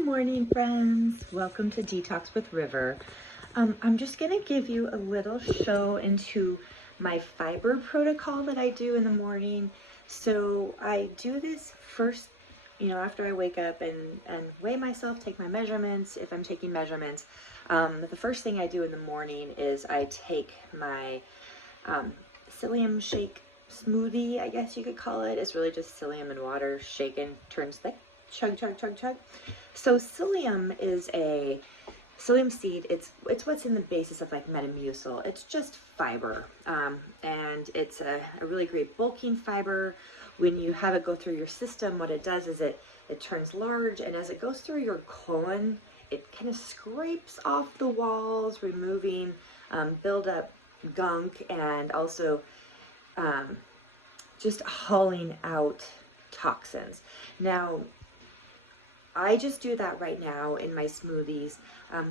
Good morning, friends. Welcome to Detox with River. I'm just going to give you a little show into my fiber protocol that I do in the morning. So I do this first, after I wake up and weigh myself, take my measurements, if I'm taking measurements. The first thing I do in the morning is I take my Psyllium shake smoothie, I guess you could call it. It's really just psyllium and water shaken, turns thick, chug, chug, chug, chug. So psyllium is a psyllium seed. It's what's in the basis of like Metamucil. It's just fiber, and it's a really great bulking fiber. When you have it go through your system, what it does is it turns large, and as it goes through your colon, it kind of scrapes off the walls, removing buildup gunk, and also just hauling out toxins. Now, I just do that right now in my smoothies.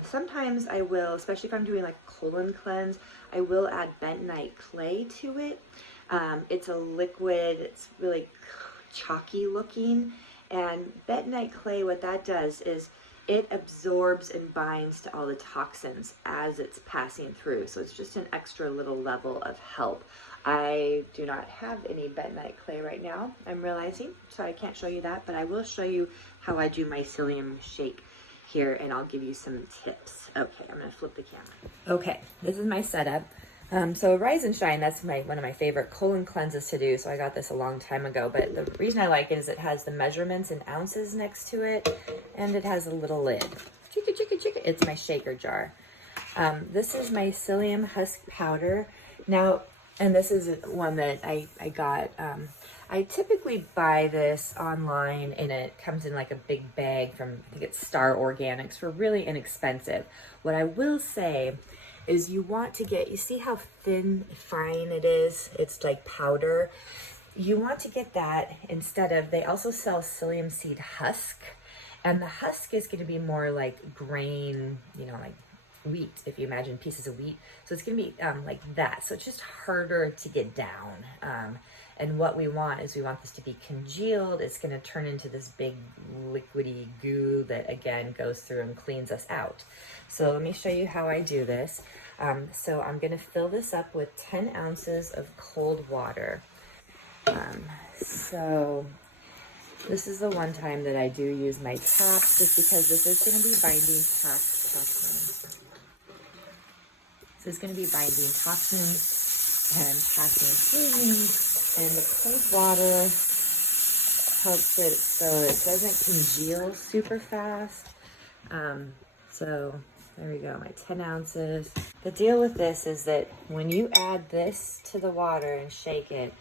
Sometimes I will, especially if I'm doing like a colon cleanse, I will add bentonite clay to it. It's a liquid, it's really chalky looking, and bentonite clay, what that does is it absorbs and binds to all the toxins as it's passing through. So it's just an extra little level of help. I do not have any bentonite clay right now, I'm realizing, so I can't show you that, but I will show you how I do my psyllium shake here, and I'll give you some tips. Okay, I'm gonna flip the camera. Okay, this is my setup. So Rise and Shine, that's one of my favorite colon cleanses to do, so I got this a long time ago, but the reason I like it is it has the measurements in ounces next to it, and it has a little lid. Chicka, chicka, chicka. It's my shaker jar. This is my psyllium husk powder. Now, and this is one that I got, I typically buy this online, and it comes in like a big bag from, I think it's Star Organics, for really inexpensive. What I will say is you want to get, you see how thin, fine it is? It's like powder. You want to get that instead of, they also sell psyllium seed husk, and the husk is going to be more like grain, like wheat, if you imagine pieces of wheat. So it's going to be like that. So it's just harder to get down. And what we want is we want this to be congealed. It's going to turn into this big liquidy goo that again goes through and cleans us out. So let me show you how I do this. So I'm going to fill this up with 10 ounces of cold water. So this is the one time that I do use my taps, just because this is going to be binding toxins. So it's going to be binding toxins and passing through, and the cold water helps it so it doesn't congeal super fast. So there we go, my 10 ounces. The deal with this is that when you add this to the water and shake it,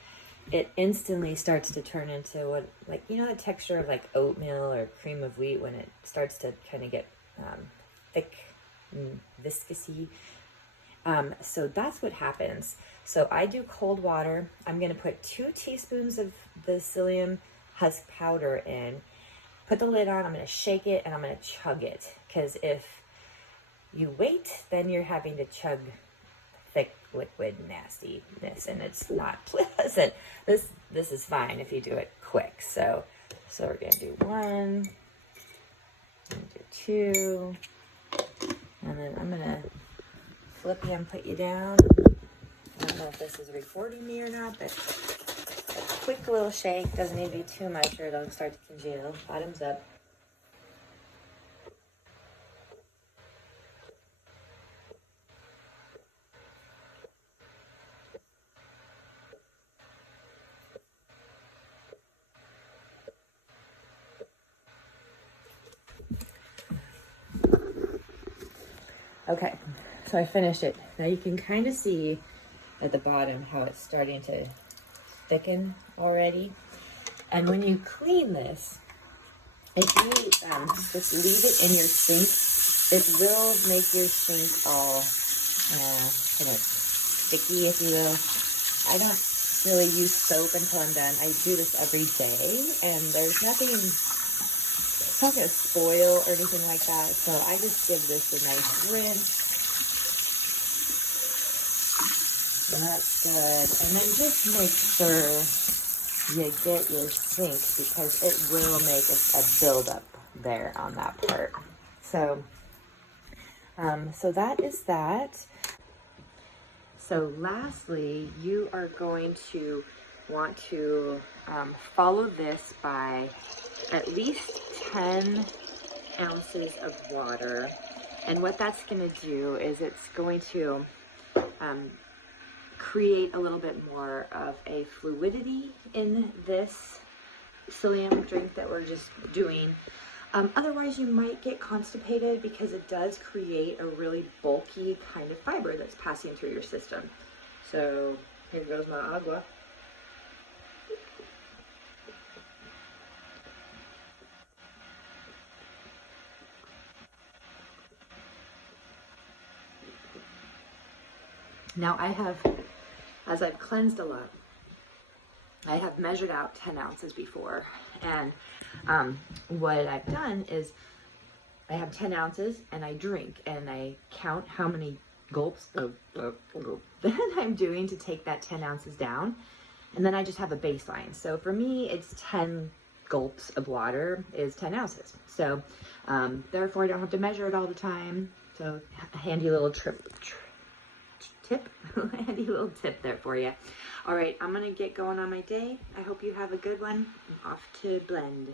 it instantly starts to turn into what, like, the texture of like oatmeal or cream of wheat when it starts to kind of get thick and viscousy. So that's what happens. So I do cold water. I'm going to put 2 teaspoons of the psyllium husk powder in, put the lid on, I'm going to shake it, and I'm going to chug it. Because if you wait, then you're having to chug thick liquid nastiness, and it's not pleasant. This is fine if you do it quick. So we're going to do 1, do 2, and then I'm going to flip you and put you down. I don't know if this is recording me or not, but a quick little shake. Doesn't need to be too much or it'll start to congeal. Bottoms up. Okay, so I finished it. Now you can kind of see at the bottom how it's starting to thicken already. And when you clean this, if you just leave it in your sink, it will make your sink all kind of sticky, if you will. I don't really use soap until I'm done. I do this every day, and there's nothing, it's not going to spoil or anything like that. So I just give this a nice rinse. That's good. And then just make sure you get your sink, because it will make a buildup there on that part. So, so that is that. So lastly, you are going to want to follow this by at least 10 ounces of water. And what that's going to do is it's going to create a little bit more of a fluidity in this psyllium drink that we're just doing. Otherwise, you might get constipated because it does create a really bulky kind of fiber that's passing through your system. So here goes my agua. Now I have, as I've cleansed a lot, I have measured out 10 ounces before, and what I've done is I have 10 ounces and I drink and I count how many gulps that I'm doing to take that 10 ounces down, and then I just have a baseline. So for me, it's 10 gulps of water is 10 ounces. So therefore I don't have to measure it all the time. So a handy little handy little tip there for you. All right, I'm gonna get going on my day. I hope you have a good one. I'm off to blend.